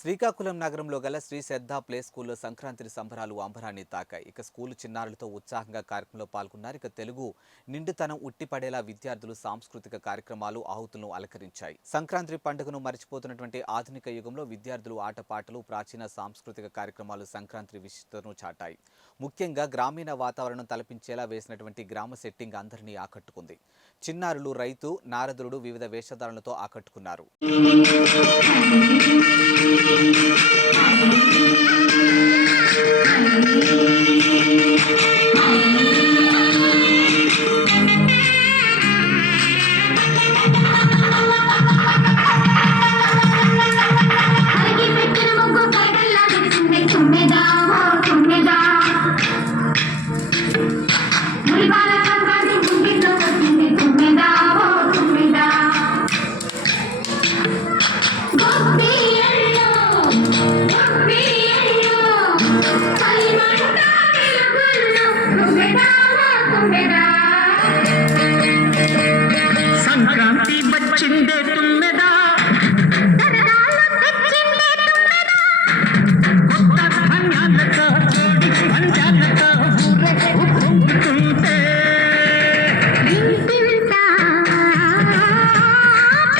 శ్రీకాకుళం నగరంలో గల శ్రీ శ్రద్ధ ప్లే స్కూల్లో సంక్రాంతి సంబరాలు అంబరాన్ని తాకాయి. ఇక స్కూలు చిన్నారులతో ఉత్సాహంగా కార్యక్రమంలో పాల్గొన్నారు. ఇక తెలుగు నిండుతనం ఉట్టిపడేలా విద్యార్థులు సాంస్కృతిక కార్యక్రమాలు ఆహుతులను అలంకరించాయి. సంక్రాంతి పండుగను మరిచిపోతున్నటువంటి ఆధునిక యుగంలో విద్యార్థులు ఆటపాటలు ప్రాచీన సాంస్కృతిక కార్యక్రమాలు సంక్రాంతి విశిష్టతను చాటాయి. ముఖ్యంగా గ్రామీణ వాతావరణం తలపించేలా వేసినటువంటి గ్రామ సెట్టింగ్ అందరినీ ఆకట్టుకుంది. చిన్నారులు, రైతు, నారదుడు వివిధ వేషధారణలతో ఆకట్టుకున్నారు. Mira.